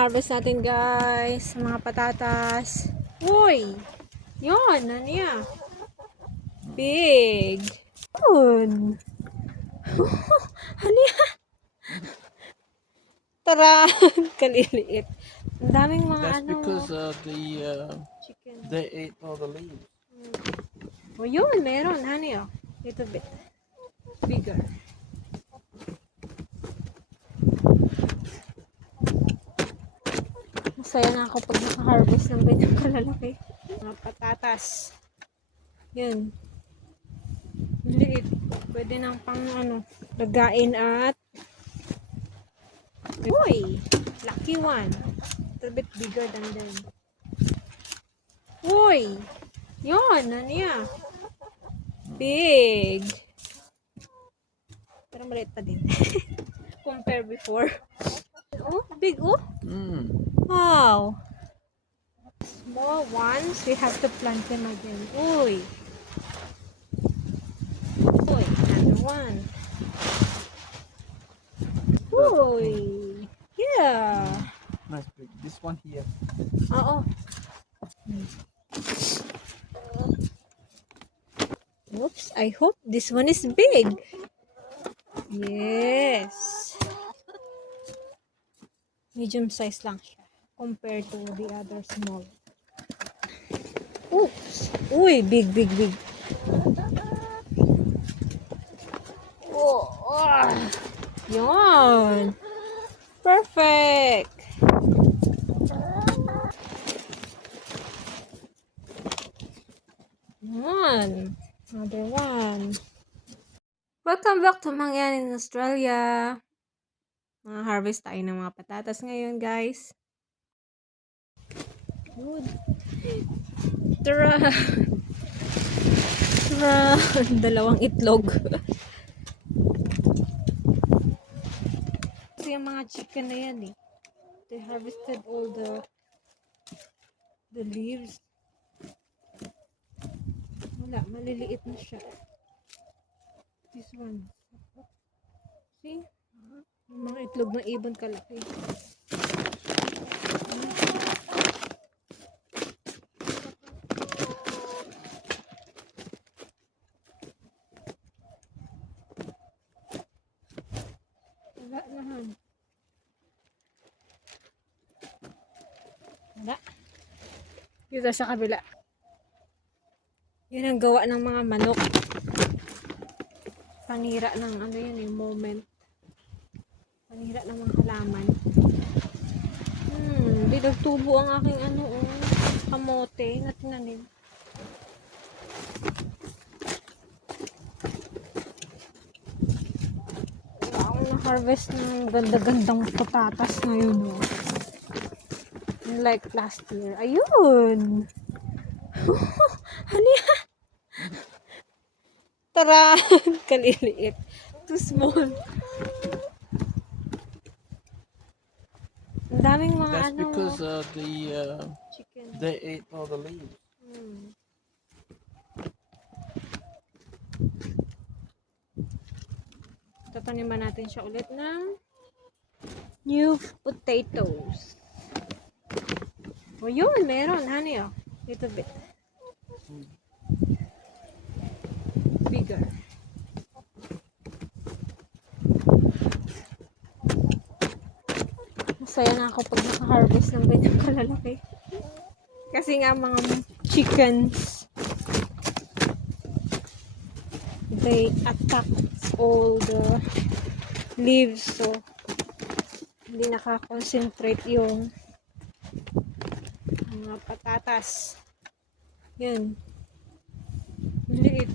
harvest natin guys, mga patatas. Uy! Yun, ano yan? Big! Yun! Ano yan? Tara! Kaliliit. Ang daming mga That's ano. because Chicken. they ate all the leaves. O yun, meron. Honey, oh. Little bit. Bigger. Masaya na ako pag naka-harvest ng ganyan kalalaki. Mga patatas. Yun. Liit. Pwede nang pang ano, lagain at uy! Lucky one. Little bit bigger than them. Uy! Yun! Ano yan? Big! Pero maliit pa din. Compare before. Oh, big oh! Mm. Wow! Small ones, we have to plant them again. Uy! Uy, another one. Uy! Yeah! Nice big. This one here. Oo. Oops, I hope this one is big. Yes. Medium size lang siya compared to the other small. Oops. Uy, big, big, big. Oh, ah. Yan. Perfect. Yan. Another one. Welcome back to Mangyan in Australia. Mga harvest tayo ng mga patatas ngayon, guys. Good. Tara! Tara! Dalawang itlog. Kasi yung mga chicken na yan eh. They harvested all the leaves. Wala, maliliit na siya. This one. See? Yung mga itlog ng ibon kalaki. Wala naman. Wala. Dito sa kabila. Yan ang gawa ng mga manok. Panira ng ano yan yung moment. Panira ng mga halaman. Di nagtubo ang aking ano kamote na tinanim. Wala akong na-harvest ng ganda-gandang patatas ngayon. Like last year. Ayun! Ano yan? Tara! Kaliliit. Too small. Ang daming mga That's ano. because Chicken. they ate all the leaves. Tataniman natin siya ulit ng new potatoes. O yun, meron. Honey, oh. Little bit. Bigger. Masaya na ako pag naka-harvest ng ganyan kalalaki. Kasi nga mga chickens, they attack all the leaves. So, hindi nakakonsentrate yung mga patatas. Yan. Liit.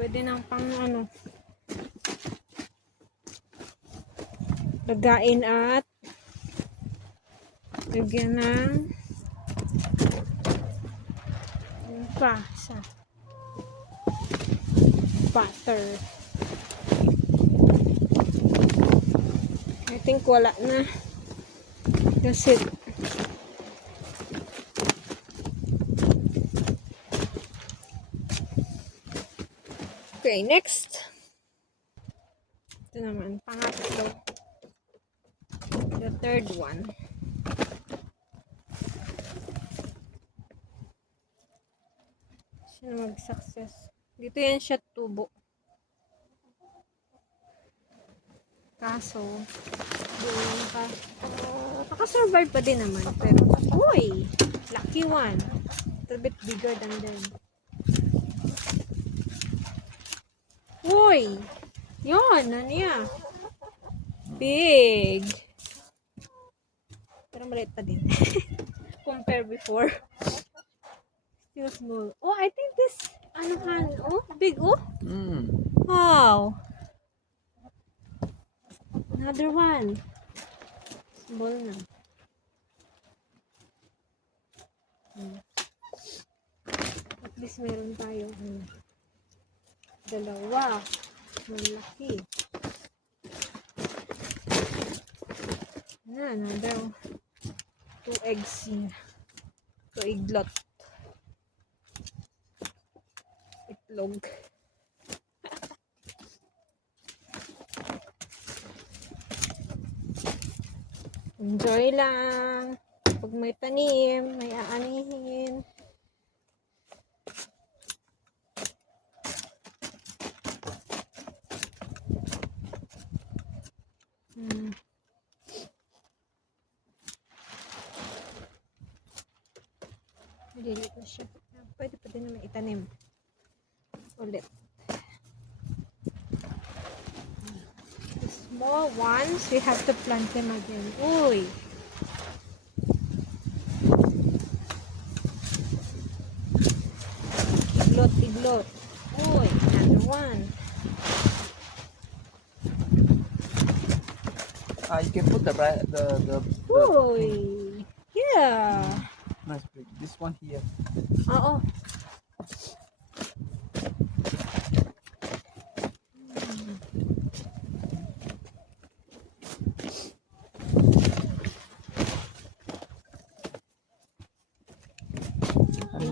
Pwede nang pang ano, lagain at lagyan ng sa butter. I think wala na. That's it. Okay, next. Ito naman, pangatlo. The third one. siya mag-success. Dito yan siya tubo. Kaso, doon naka-survive pa din naman. Pero, uy! Lucky one. A little bit bigger than them. Uy! Yun, ano yan? Big! Pero maliit pa din. Compare before. Still small. Oh, I think this, oh, big, oh. Mm. Wow. Another one. Small na. At least meron tayo. Dalawa. Malaki. Another 2 eggs here. 2 iglot. Itlog. Enjoy lang. Pag may tanim, may aanihin. Dili na siya. Pwede pa din naman itanim. Ulit. The small ones, we have to plant them again. Uy! Iglot, iglot. Uy, another one. You can put the Uy! Yeah! nice big. This one here. Oo.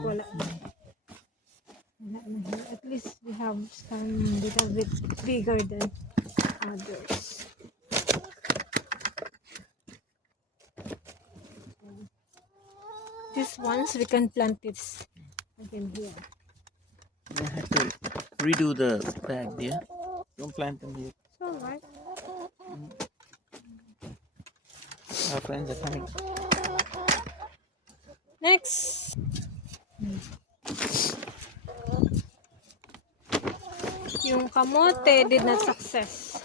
Wala. Wala na here. At least we have some little bit bigger than others. These ones we can plant this again here. You have to redo the bag, dear. Don't plant them here. It's alright. Our friends are coming. Next. Yung kamote did not success.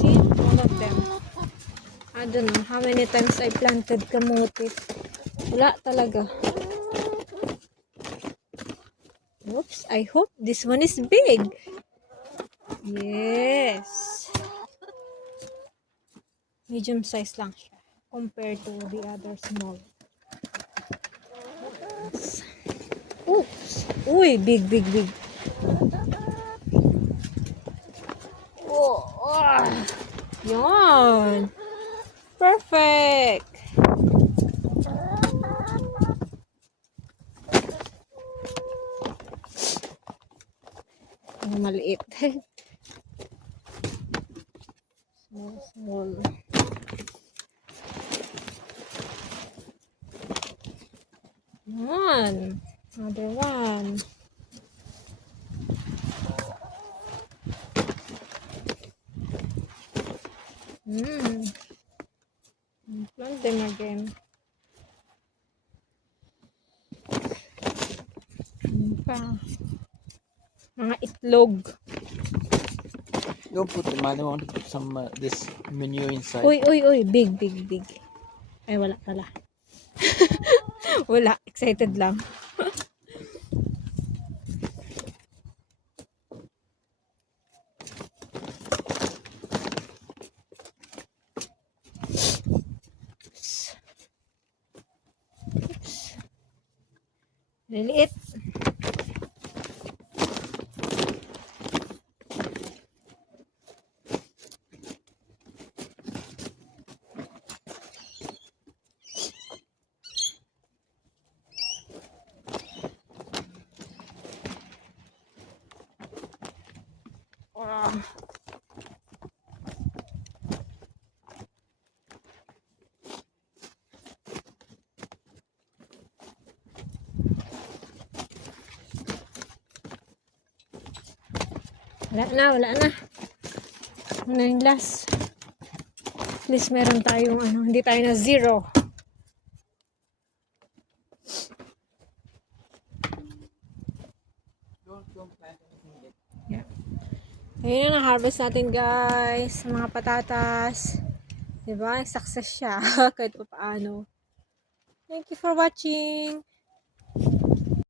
See? All of them. I don't know how many times I planted kamote. Wala talaga. Oops. I hope this one is big. Yes. Medium size lang siya compared to the other small. Oops. Uy, big, big, big. Oh, ah. Yan. Perfect. Ang maliit. Small, small. One. Another one. Plant them again. Pa. Mga itlog. Don't put them. I don't want to put some this manure inside. Uy, uy, uy. Big, big, big. Ay, wala pala. Wala. Excited lang. Liliit. Wala na. Ano yung last? At least meron tayong hindi tayo na zero. Yeah. Ayun na, na-harvest natin guys. Mga patatas. Diba? Success siya. Kahit pa paano. Thank you for watching.